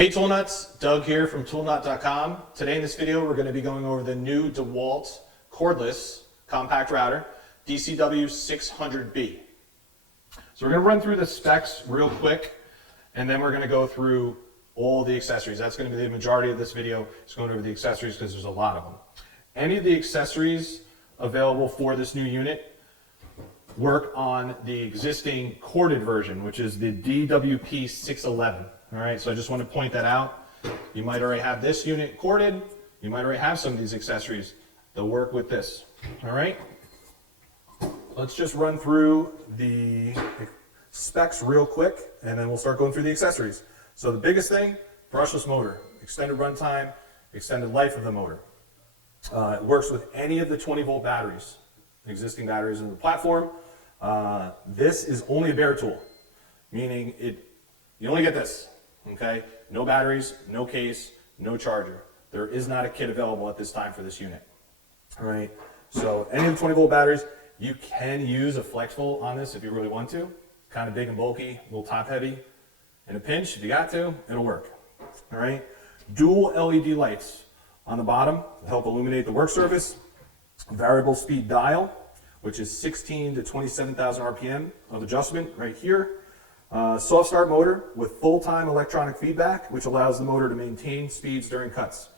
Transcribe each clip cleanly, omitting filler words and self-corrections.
Hey ToolNuts, Doug here from ToolNut.com. Today in this video we're going to be going over the new DeWALT cordless compact router, DCW600B. So we're going to run through the specs real quick and then we're going to go through all the accessories. That's going to be the majority of this video, is going over the accessories because there's a lot of them. Any of the accessories available for this new unit work on the existing corded version, which is the DWP611. All right, so I just want to point that out. You might already have this unit corded. You might already have some of these accessories. They'll work with this. All right, let's just run through the specs real quick, and then we'll start going through the accessories. So the biggest thing, brushless motor, extended runtime, extended life of the motor. It works with any of the 20-volt batteries, existing batteries in the platform. This is only a bare tool, meaning you only get this. Okay, no batteries, no case, no charger. There is not a kit available at this time for this unit. All right, so any of the 20-volt batteries, you can use a flex volt on this if you really want to. Kind of big and bulky, a little top heavy. In a pinch, if you got to, it'll work. All right, dual LED lights on the bottom to help illuminate the work surface. Variable speed dial, which is 16 to 27,000 RPM of adjustment right here. Soft start motor with full-time electronic feedback, which allows the motor to maintain speeds during cuts.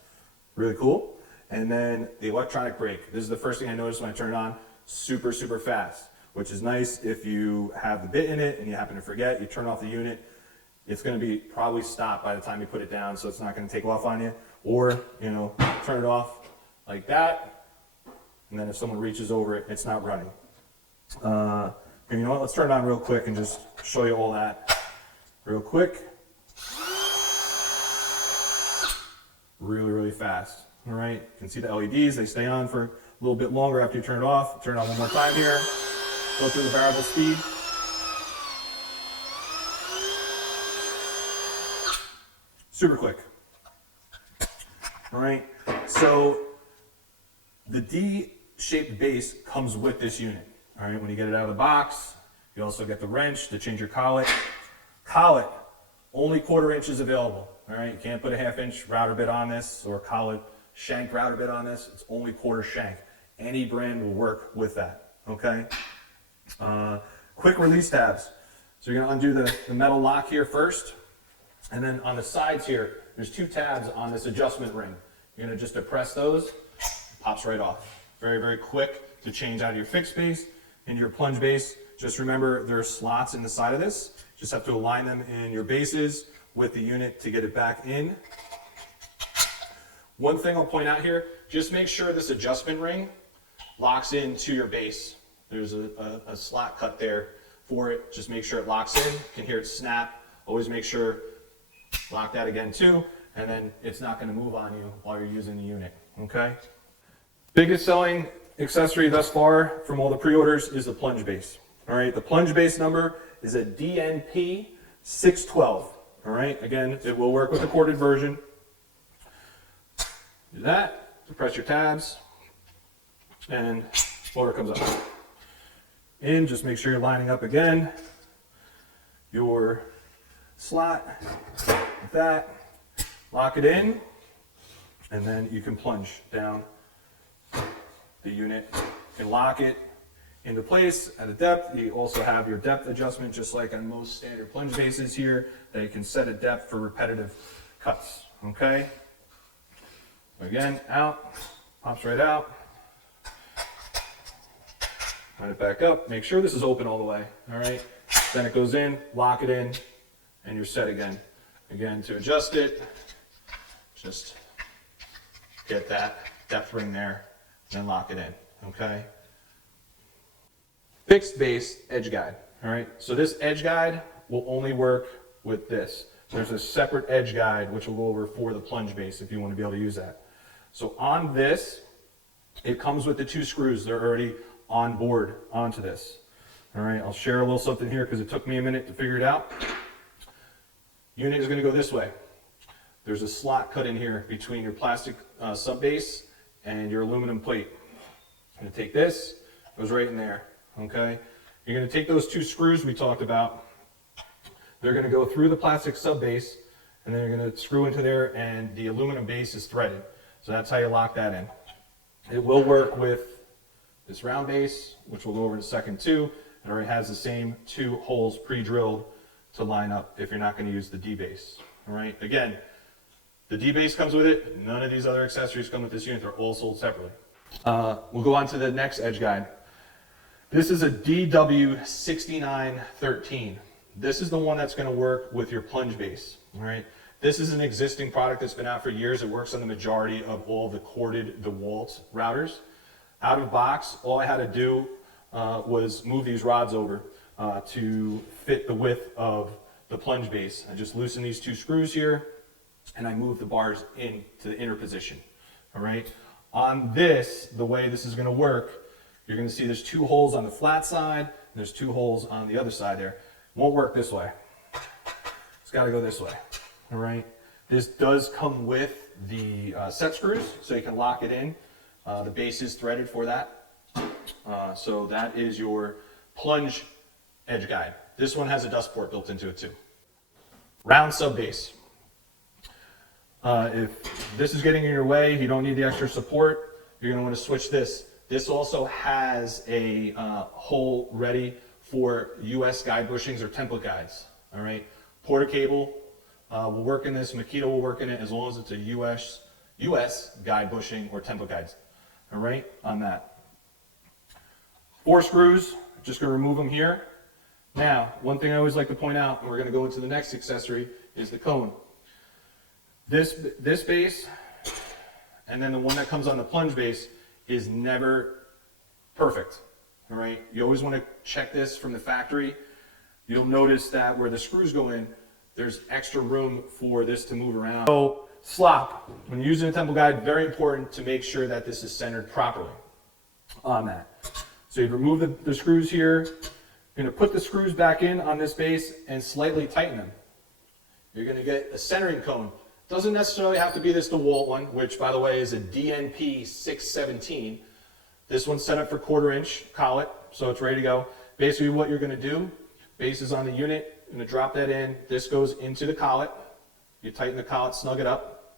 Really cool. And then the electronic brake. This is the first thing I noticed when I turned it on. Super, super fast, which is nice if you have the bit in it and you happen to forget, you turn off the unit, it's going to be probably stopped by the time you put it down, so it's not going to take off on you. Or, turn it off like that, and then if someone reaches over it, it's not running. And you know what, let's turn it on real quick and just show you all that real quick. Really, really fast. All right, you can see the LEDs, they stay on for a little bit longer after you turn it off. Turn it on one more time here. Go through the variable speed. Super quick. All right, so the D-shaped base comes with this unit. All right, when you get it out of the box, you also get the wrench to change your collet. Collet, only 1/4 inch is available. All right, you can't put a 1/2 inch router bit on this or a collet shank router bit on this. It's only 1/4 shank. Any brand will work with that. Okay. Quick release tabs. So you're gonna undo the metal lock here first, and then on the sides here, there's 2 tabs on this adjustment ring. You're gonna just depress those, it pops right off. Very, very quick to change out of your fixed base into your plunge base. Just remember there are slots in the side of this. Just have to align them in your bases with the unit to get it back in. One thing I'll point out here, just make sure this adjustment ring locks into your base. There's a slot cut there for it. Just make sure it locks in. You can hear it snap. Always make sure, lock that again too, and then it's not going to move on you while you're using the unit. Okay? Biggest selling accessory thus far from all the pre-orders is the plunge base. All right, the plunge base number is a DNP612. All right, again, it will work with the corded version. Do that, depress your tabs, and motor comes up. In, just make sure you're lining up again your slot with that, lock it in, and then you can plunge down the unit. You can lock it into place at a depth. You also have your depth adjustment, just like on most standard plunge bases here, that you can set a depth for repetitive cuts. Okay? Again, out, pops right out. Line it back up. Make sure this is open all the way. All right? Then it goes in, lock it in, and you're set again. Again, to adjust it, just get that depth ring there. Then lock it in, okay? Fixed base edge guide, all right? So this edge guide will only work with this. There's a separate edge guide which we'll go over for the plunge base if you want to be able to use that. So on this, it comes with the 2 screws. They're already on board onto this. All right, I'll share a little something here because it took me a minute to figure it out. Unit is going to go this way. There's a slot cut in here between your plastic sub base and your aluminum plate. I'm going to take this, goes right in there, okay? You're going to take those 2 screws we talked about. They're going to go through the plastic sub base and then you're going to screw into there, and the aluminum base is threaded. So that's how you lock that in. It will work with this round base, which we'll go over in a second too. It already has the same 2 holes pre-drilled to line up if you're not going to use the D base. All right, again, the D base comes with it. None of these other accessories come with this unit. They're all sold separately. We'll go on to the next edge guide. This is a DW60013. This is the one that's going to work with your plunge base. All right. This is an existing product that's been out for years. It works on the majority of all the corded DeWALT routers. Out of box, all I had to do was move these rods over to fit the width of the plunge base. I just loosen these 2 screws here, and I move the bars into the inner position. All right. On this, the way this is going to work, you're going to see there's 2 holes on the flat side, and there's 2 holes on the other side there. Won't work this way. It's got to go this way. All right. This does come with the set screws, so you can lock it in. The base is threaded for that. So that is your plunge edge guide. This one has a dust port built into it too. Round sub base. If this is getting in your way, you don't need the extra support, you're going to want to switch this. This also has a hole ready for US guide bushings or template guides. All right. Porter cable will work in this. Makita will work in it as long as it's a US guide bushing or template guides. All right, on that. 4 screws, just going to remove them here. Now, one thing I always like to point out, and we're going to go into the next accessory, is the cone. This base, and then the one that comes on the plunge base, is never perfect. All right, you always want to check this from the factory. You'll notice that where the screws go in, there's extra room for this to move around. So, slop. When you're using a temple guide, very important to make sure that this is centered properly on that. So you remove the screws here. You're going to put the screws back in on this base and slightly tighten them. You're going to get a centering cone. Doesn't necessarily have to be this DeWALT one, which by the way is a DNP617. This one's set up for 1/4 inch collet, so it's ready to go. Basically what you're going to do, base is on the unit, you're going to drop that in. This goes into the collet. You tighten the collet, snug it up.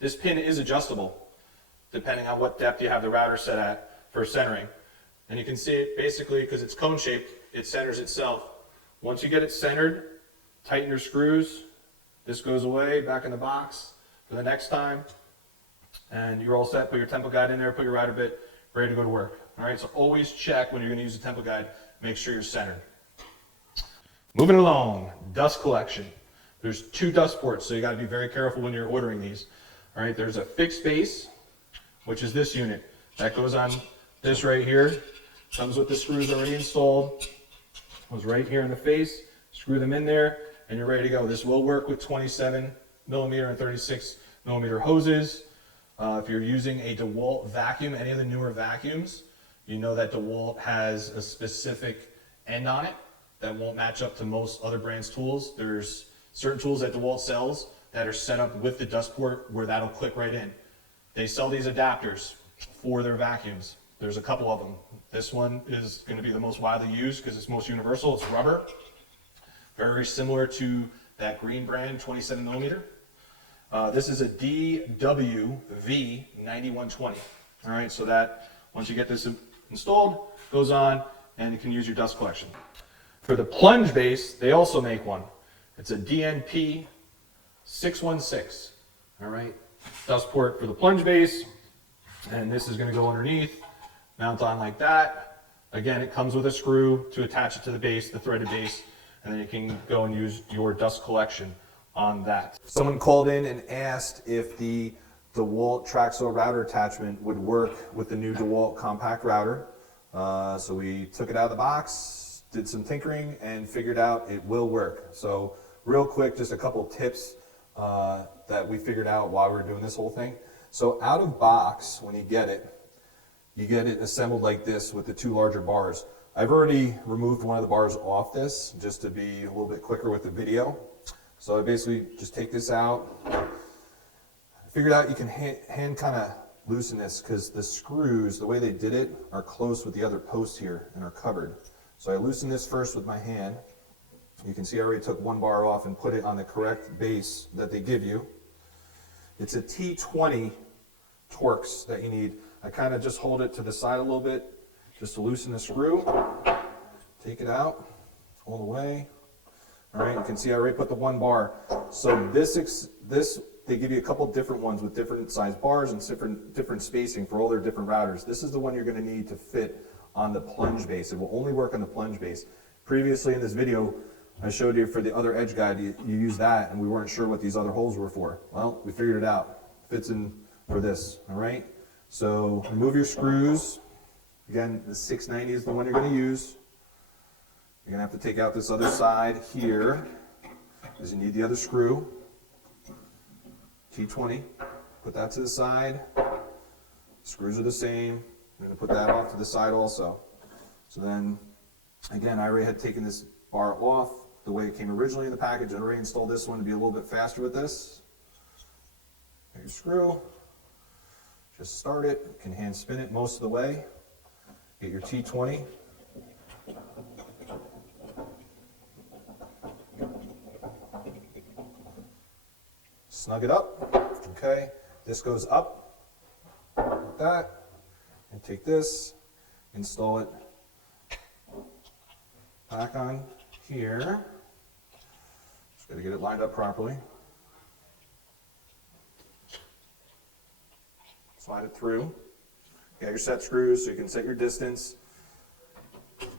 This pin is adjustable depending on what depth you have the router set at for centering. And you can see it basically, because it's cone shaped, it centers itself. Once you get it centered, tighten your screws. This goes away back in the box for the next time. And you're all set. Put your template guide in there, put your router bit, ready to go to work. All right, so always check when you're going to use a template guide. Make sure you're centered. Moving along, dust collection. There's 2 dust ports, so you got to be very careful when you're ordering these. All right, there's a fixed base, which is this unit. That goes on this right here. Comes with the screws already installed. Goes right here in the face. Screw them in there, and you're ready to go. This will work with 27 millimeter and 36 millimeter hoses. If you're using a DeWALT vacuum, any of the newer vacuums, you know that DeWALT has a specific end on it that won't match up to most other brands' tools. There's certain tools that DeWALT sells that are set up with the dust port where that'll click right in. They sell these adapters for their vacuums. There's a couple of them. This one is going to be the most widely used because it's most universal. It's rubber. Very similar to that green brand, 27 millimeter. This is a DWV9120. All right, so that once you get this installed, goes on, and you can use your dust collection. For the plunge base, they also make one. It's a DNP616. All right, dust port for the plunge base, and this is going to go underneath, mount on like that. Again, it comes with a screw to attach it to the base, the threaded base, and then you can go and use your dust collection on that. Someone called in and asked if the DeWALT Traxel router attachment would work with the new DeWALT compact router. So we took it out of the box, did some tinkering, and figured out it will work. So real quick, just a couple tips that we figured out while we were doing this whole thing. So out of box, when you get it assembled like this with the 2 larger bars. I've already removed one of the bars off this just to be a little bit quicker with the video. So I basically just take this out. I figured out you can hand kind of loosen this because the screws, the way they did it, are close with the other posts here and are covered. So I loosen this first with my hand, You can see I already took one bar off and put it on the correct base that they give you. It's a T20 Torx that you need. I kind of just hold it to the side a little bit just to loosen the screw. Take it out all the way. All right, you can see I already put the one bar. So this they give you a couple different ones with different size bars and different spacing for all their different routers. This is the one you're going to need to fit on the Plunge Base. It will only work on the Plunge Base. Previously in this video, I showed you for the other edge guide, you use that, and we weren't sure what these other holes were for. Well, we figured it out. Fits in for this, all right? So remove your screws. Again, the 690 is the one you're going to use. You're going to have to take out this other side here, because you need the other screw. T20, put that to the side. Screws are the same. I'm going to put that off to the side also. So then, again, I already had taken this bar off the way it came originally in the package. I already installed this one to be a little bit faster with this. Get your screw. Just start it. You can hand spin it most of the way. Get your T20. Snug it up. Okay. This goes up like that. And take this, install it back on here. Just got to get it lined up properly. Slide it through. You got your set screws so you can set your distance.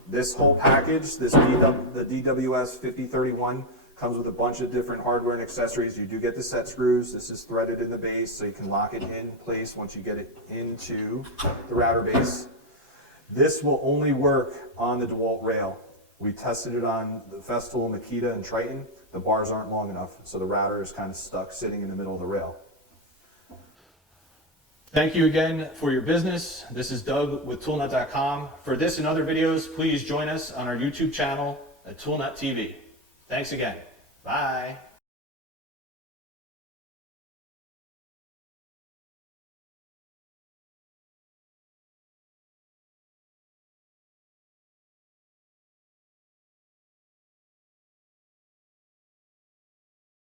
This whole package, the DWS5031, comes with a bunch of different hardware and accessories. You do get the set screws. This is threaded in the base so you can lock it in place once you get it into the router base. This will only work on the DeWALT rail. We tested it on the Festool, Makita, and Triton. The bars aren't long enough, so the router is kind of stuck sitting in the middle of the rail. Thank you again for your business. This is Doug with ToolNut.com. For this and other videos, please join us on our YouTube channel at ToolNut TV. Thanks again. Bye.